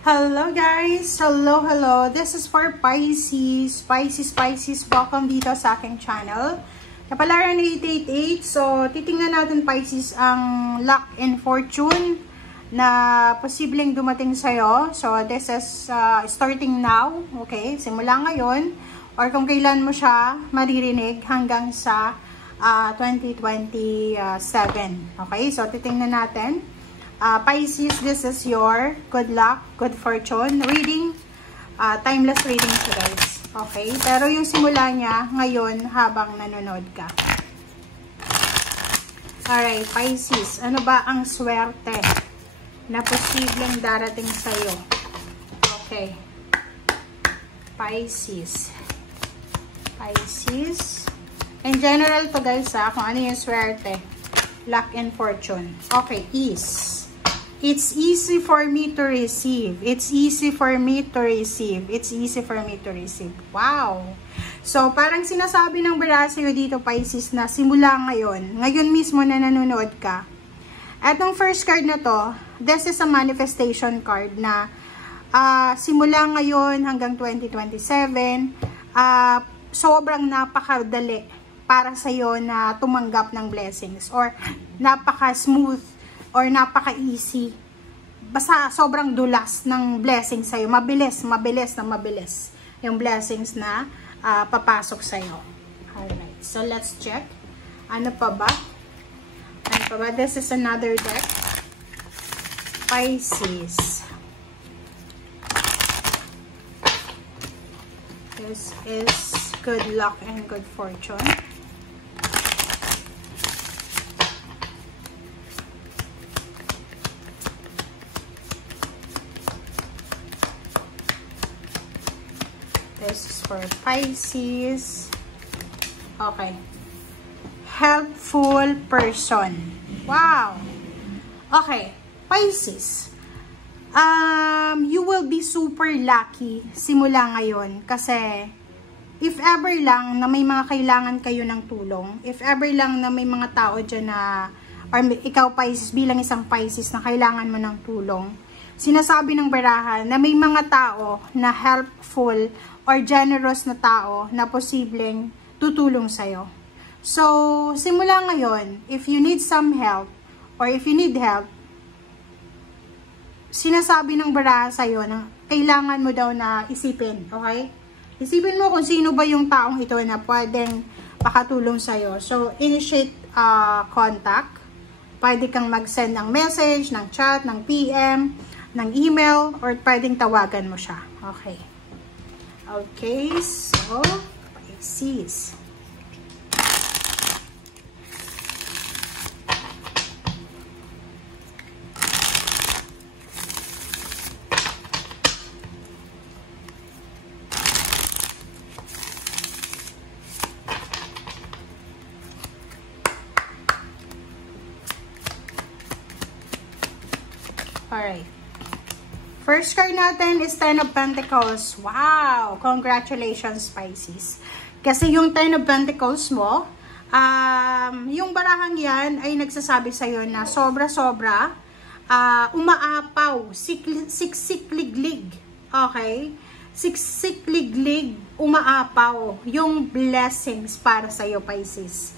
Hello guys! Hello! This is for Pisces. Pisces, welcome dito sa aking channel. Kapalaran 888. So, titingnan natin Pisces ang luck and fortune na posibleng dumating sa'yo. So, this is starting now. Okay? Simula ngayon. Or kung kailan mo siya maririnig hanggang sa 2027. Okay? So, titingnan natin. Pisces, this is your good luck, good fortune reading. Timeless reading siya guys. Okay? Pero yung simula niya ngayon habang nanonood ka. Alright, Pisces. Ano ba ang swerte na posibleng darating sa'yo? Okay. Pisces. In general to guys kung ano yung swerte. Luck and fortune. Okay, ease. It's easy for me to receive. It's easy for me to receive. It's easy for me to receive. Wow! So, parang sinasabi ng baraha sa'yo dito, Pisces, na simula ngayon mismo na nanonood ka. At ng first card na to, this is a manifestation card na simula ngayon hanggang 2027, sobrang napakadali para sa'yo na tumanggap ng blessings or napaka-smooth or napaka-easy. Basta sobrang dulas ng blessings sa'yo. Mabilis yung blessings na papasok sa'yo. Alright. So, let's check. Ano pa ba? This is another deck. Pisces. This is good luck and good fortune. This is for Pisces. Okay. Helpful person. Wow. Okay. Pisces. You will be super lucky simula ngayon. Kasi, if ever lang na may mga kailangan kayo ng tulong, if ever lang na may mga tao dyan na, or ikaw Pisces, bilang isang Pisces na kailangan mo ng tulong, sinasabi ng baraha na may mga tao na helpful or generous na tao na posibleng tutulong sa'yo. So, simula ngayon, if you need some help or if you need help, sinasabi ng baraha sa'yo na kailangan mo daw na isipin, okay? Isipin mo kung sino ba yung taong ito na pwedeng makatulong sa'yo. So, initiate contact. Pwede kang mag-send ng message, ng chat, ng PM, ng email, or pwedeng tawagan mo siya. Okay. Okay, so, Pisces. Alright. First card natin is Ten of Pentacles. Wow! Congratulations, Pisces. Kasi yung Ten of Pentacles mo, yung barahang yan ay nagsasabi sa'yo na sobra-sobra, umaapaw, siksikliglig. Okay? Siksikliglig, umaapaw yung blessings para sa'yo, Pisces.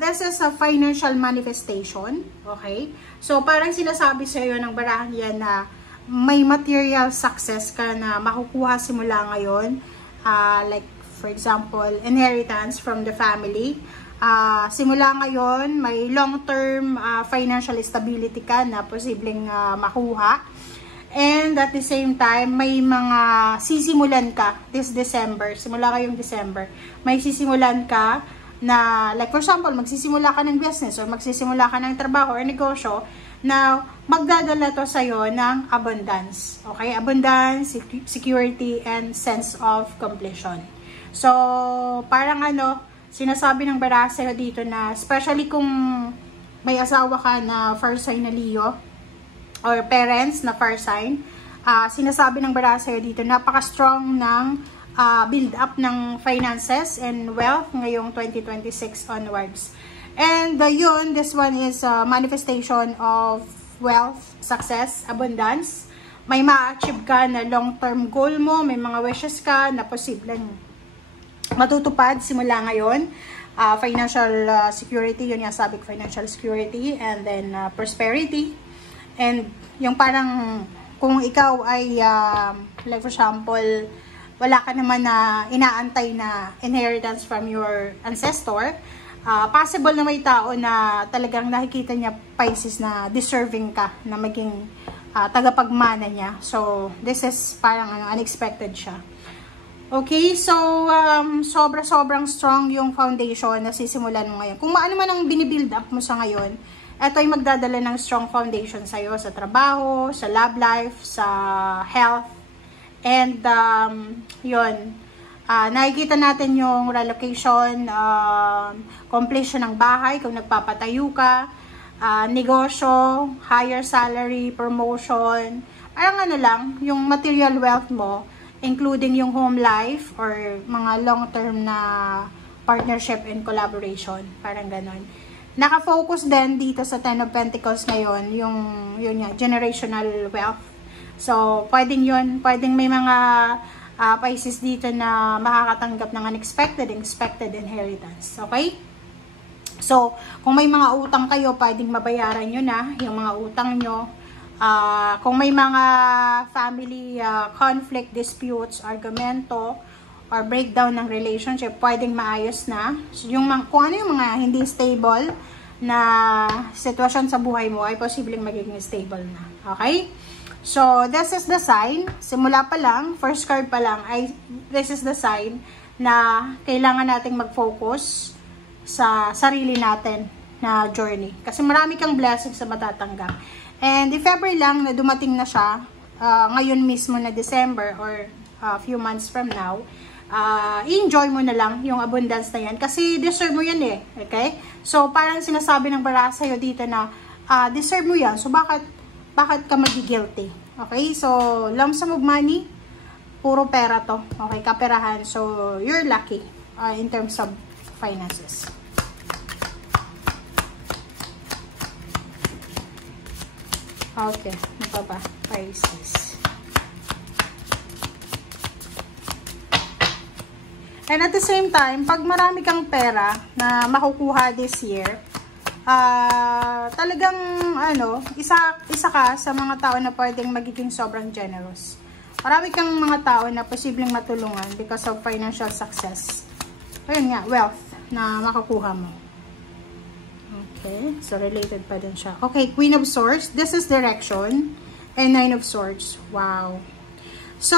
This is a financial manifestation. Okay? So, parang sinasabi sa'yo ng barahang yan na may material success ka na makukuha simula ngayon. Like, for example, inheritance from the family. Simula ngayon, may long-term financial stability ka na posibleng makuha. And at the same time, may mga sisimulan ka this December. Simula ngayong December. May sisimulan ka na, like for example, magsisimula ka ng business or magsisimula ka ng trabaho or negosyo na magdadala to sa'yo ng abundance. Okay? Abundance, security, and sense of completion. So, parang sinasabi ng baraha sa'yo dito na, especially kung may asawa ka na fire sign na Leo, or parents na fire sign, sinasabi ng baraha sa'yo dito, napaka-strong ng build up ng finances and wealth ngayong 2026 onwards. And this one is a manifestation of wealth, success, abundance, may ma-achieve ka na long-term goal mo, may mga wishes ka na posibleng matutupad simula ngayon. Financial security, yun yung sabi ko, financial security, and then prosperity. And yung parang kung ikaw ay like for example, wala ka naman na inaantay na inheritance from your ancestor, possible na may tao na talagang nakikita niya, Pisces, na deserving ka na maging tagapagmana niya. So this is parang unexpected siya. Okay, so sobrang strong yung foundation na sisimulan mo ngayon. Kung ano man ang binibuild up mo sa ngayon, ito ay magdadala ng strong foundation sa'yo sa trabaho, sa love life, sa health, and yun. Nakikita natin yung relocation, completion ng bahay kung nagpapatayo ka, negosyo, higher salary, promotion, parang ano lang, yung material wealth mo, including yung home life or mga long-term na partnership and collaboration. Parang ganon. Naka-focus din dito sa Ten of Pentacles ngayon, yun nga, generational wealth. So, pwedeng yun. Pwedeng may mga Pisces dito na makakatanggap ng unexpected, expected inheritance. Okay? So, kung may mga utang kayo, pwedeng mabayaran nyo na yung mga utang nyo. Kung may mga family conflict, disputes, argumento, or breakdown ng relationship, pwedeng maayos na. So, kung ano yung mga hindi stable na sitwasyon sa buhay mo, ay posibleng magiging stable na. Okay? So, this is the sign. Simula pa lang, first card pa lang, this is the sign na kailangan nating mag-focus sa sarili natin na journey. Kasi marami kang blessings sa matatanggap. And if ever lang na dumating na siya, ngayon mismo na December or a few months from now, enjoy mo na lang yung abundance na yan. Kasi deserve mo yan eh. Okay? So, parang sinasabi ng bara sa'yo dito na deserve mo yan. So, bakit ka magi-guilty? Okay? So, lump sum of money, puro pera to. Okay? Kaperahan. So, you're lucky in terms of finances. Okay, ano pa ba? Pisces. And at the same time, pag marami kang pera na makukuha this year, talagang isa ka sa mga tao na pwedeng magiging sobrang generous. Marami kang mga tao na posibleng matulungan because of financial success. Ayun nga, wealth na makukuha mo. Okay, so related pa din siya. Okay, Queen of Swords. This is direction. And Nine of Swords. Wow. So,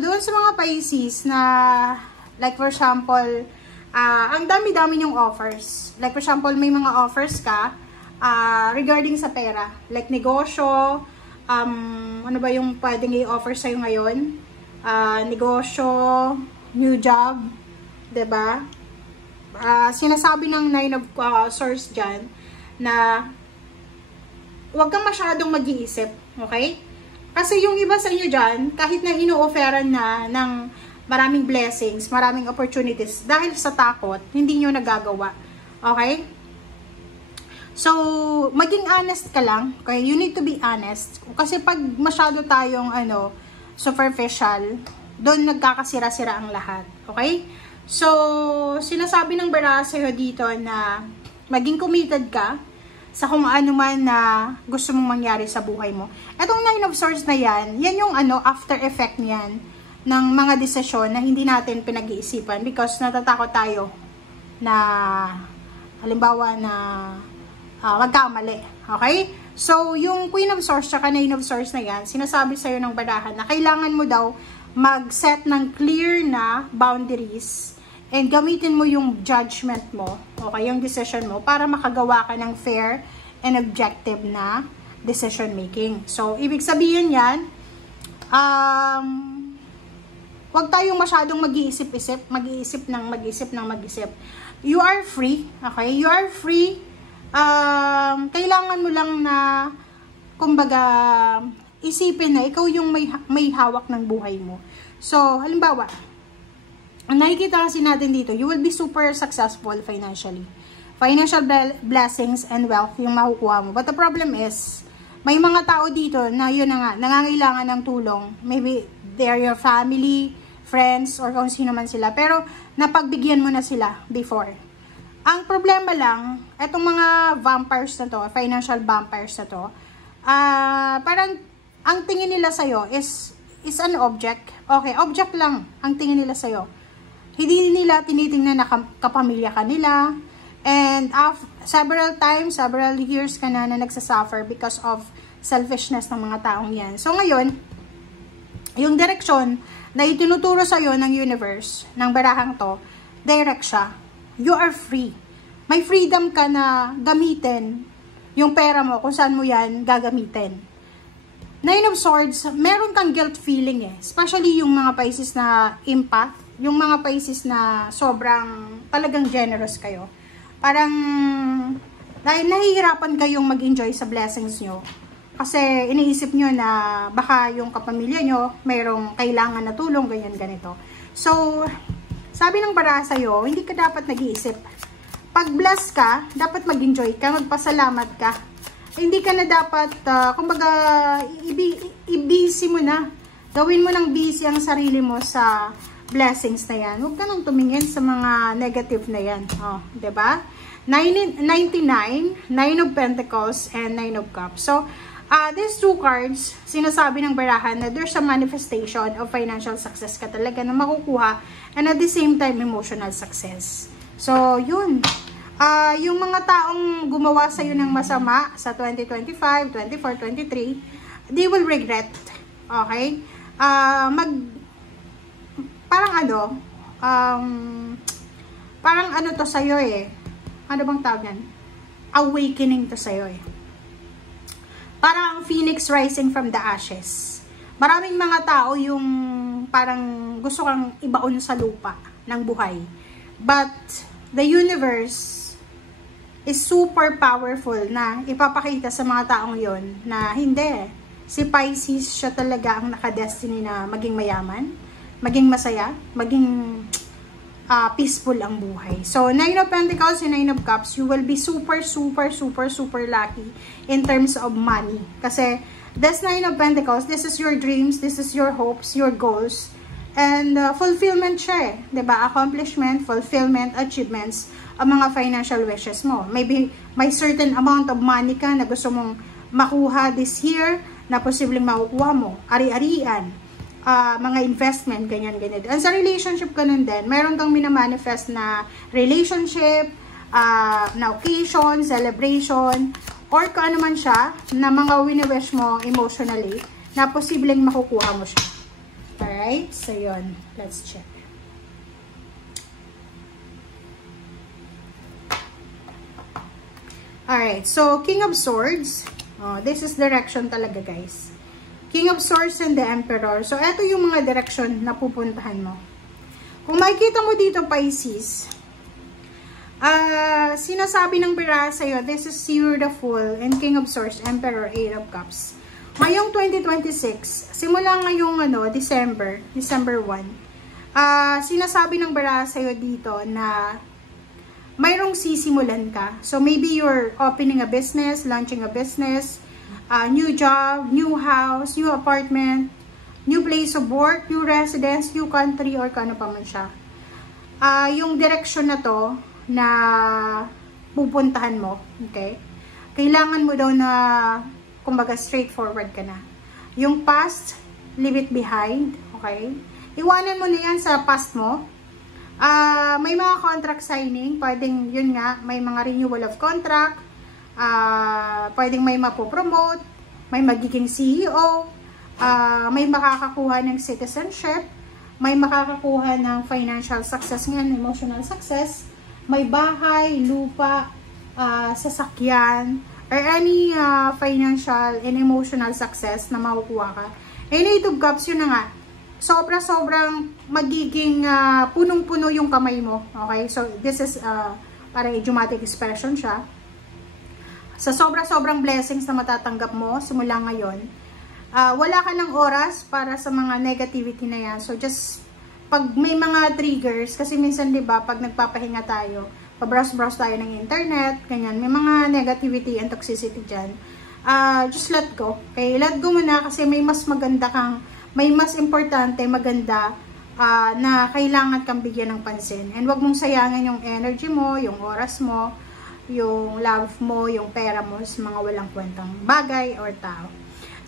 doon sa mga Pisces na, like for example, ang dami-dami yung offers. Like for example, may mga offers ka regarding sa pera. Like negosyo, ano ba yung pwedeng i-offer sa'yo ngayon? Negosyo, new job, diba? Sinasabi ng Nine of Swords dyan na huwag kang masyadong mag-iisip, okay? Kasi yung iba sa inyo dyan, kahit na ino-offeran na ng maraming blessings, maraming opportunities, dahil sa takot, hindi nyo nagagawa, okay? So, maging honest ka lang, okay? You need to be honest. Kasi pag masyado tayong superficial, doon nagkakasira-sira ang lahat, okay? So, sinasabi ng bara sa'yo dito na maging committed ka sa kung ano man na gusto mong mangyari sa buhay mo. Etong Nine of Swords na yan yung after effect niyan ng mga desisyon na hindi natin pinag-iisipan because natatakot tayo na halimbawa na magkamali. Okay? So, yung Queen of Swords at Nine of Swords na yan, sinasabi sa'yo ng barahan na kailangan mo daw mag-set ng clear na boundaries and gamitin mo yung judgment mo, okay, yung decision mo, para makagawa ka ng fair and objective na decision making. So, ibig sabihin yan, huwag tayong masyadong mag-iisip-isip, mag-iisip. You are free, okay? You are free. Kailangan mo lang na, kumbaga, isipin na ikaw yung may hawak ng buhay mo. So, halimbawa, ang nakikita kasi natin dito, you will be super successful financially. Financial blessings and wealth yung makukuha mo. But the problem is, may mga tao dito na yun na nga, nangangailangan ng tulong. Maybe they're your family, friends, or kung sino man sila. Pero napagbigyan mo na sila before. Ang problema lang, etong mga vampires na to, financial vampires na to, parang ang tingin nila sa'yo is an object. Okay, object lang ang tingin nila sa'yo. Hindi nila tinitingnan na kapamilya ka nila. And several times, several years ka na nagsasuffer because of selfishness ng mga taong yan. So ngayon, yung direksyon na itinuturo sa'yo ng universe, ng barahang to, direct siya. You are free. May freedom ka na gamitin yung pera mo kung saan mo yan gagamitin. Nine of Swords, meron kang guilt feeling eh. Especially yung mga Pisces na empath, yung mga Pisces na sobrang talagang generous kayo. Parang nahihirapan kayong mag-enjoy sa blessings nyo. Kasi iniisip nyo na baka yung kapamilya nyo mayroong kailangan na tulong, ganyan, ganito. So, sabi ng bara sa'yo, hindi ka dapat nag-iisip. Pag bless ka, dapat mag-enjoy ka, magpasalamat ka. Hindi ka na dapat, kumbaga, i-busy mo na. Gawin mo ng busy ang sarili mo sa blessings na yan. Huwag ka nang tumingin sa mga negative na yan. Oh, 'di ba? 99, 9 of Pentacles, and 9 of Cups. So, these two cards, sinasabi ng barahan na there's a manifestation of financial success ka talaga na makukuha, and at the same time, emotional success. So, yun. Yung mga taong gumawa sa'yo ng masama sa 2025, 24, 23, they will regret. Okay? Parang ano to sa'yo eh. Ano bang tawag yan? Awakening to sa'yo eh. Parang phoenix rising from the ashes. Maraming mga tao yung parang gusto kang ibaon sa lupa ng buhay. But the universe is super powerful na ipapakita sa mga taong yon na hindi. Si Pisces, siya talaga ang nakadestiny na maging mayaman, maging masaya, maging peaceful ang buhay. So, 9 of Pentacles and 9 of Cups, you will be super, super, super, super lucky in terms of money. Kasi, this 9 of Pentacles, this is your dreams, this is your hopes, your goals, and fulfillment siya eh. 'Di ba? Accomplishment, fulfillment, achievements, ang mga financial wishes mo. Maybe may certain amount of money ka na gusto mong makuha this year na posibleng makukuha mo. Ari-arian, mga investment, ganyan-ganyan. And sa relationship ka nun din, meron kang minamanifest na relationship, na occasion, celebration, or kung ano man siya, na mga wini-wish mo emotionally, na posibleng makukuha mo siya. Alright? So, yun. Let's check. Alright. So, King of Swords. This is direction talaga, guys. King of Swords and the Emperor. So, eto yung mga direction na pupuntahan mo. Kung makikita mo dito, Pisces, sinasabi ng bira sa'yo, this is you're the Fool, and King of Swords, Emperor, 8 of Cups. Ngayong 2026, simula ngayong December 1, sinasabi ng bira sa'yo dito na mayroong sisimulan ka. So, maybe you're opening a business, launching a business, new job, new house, new apartment, new place of work, new residence, new country, or kano pa man siya. Yung direction na to na pupuntahan mo, okay? Kailangan mo daw na, kumbaga, straightforward ka na. Yung past, leave it behind, okay? Iwanan mo na yan sa past mo. May mga contract signing, pwedeng, yun nga, may mga renewal of contract, pwedeng may mapopromote, may magiging CEO, may makakakuha ng citizenship, may makakakuha ng financial success ngayon, emotional success, may bahay, lupa, sasakyan, or any financial and emotional success na makukuha ka. And 8 of Cups, yun na nga, sobrang magiging punong-puno yung kamay mo. Okay? So, this is parang idiomatic expression siya. Sa sobrang blessings na matatanggap mo simula ngayon, wala ka ng oras para sa mga negativity na yan. So, just, pag may mga triggers, kasi minsan, di ba, pag nagpapahinga tayo, pa-browse tayo ng internet, ganyan, may mga negativity and toxicity dyan. just let go. Okay, let go muna kasi may mas maganda kang, may mas importante, maganda na kailangan kang bigyan ng pansin. And wag mong sayangin yung energy mo, yung oras mo, yung love mo, yung pera mo sa mga walang kwentang bagay or tao.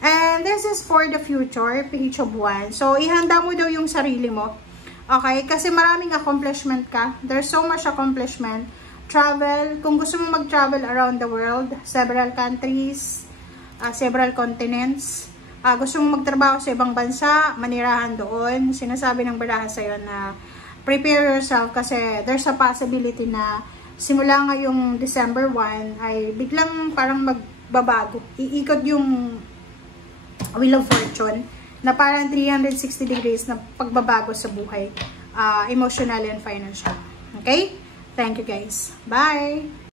And this is for the future, page of one. So, ihanda mo daw yung sarili mo. Okay? Kasi maraming accomplishment ka. There's so much accomplishment. Travel. Kung gusto mo mag-travel around the world, several countries, several continents. Gusto mo magtrabaho sa ibang bansa, manirahan doon. Sinasabi ng baraha sa'yo na prepare yourself kasi there's a possibility na simula ngayong December 1 ay biglang parang magbabago. Iikot yung Wheel of Fortune na parang 360 degrees na pagbabago sa buhay, emotional and financial. Okay? Thank you guys. Bye!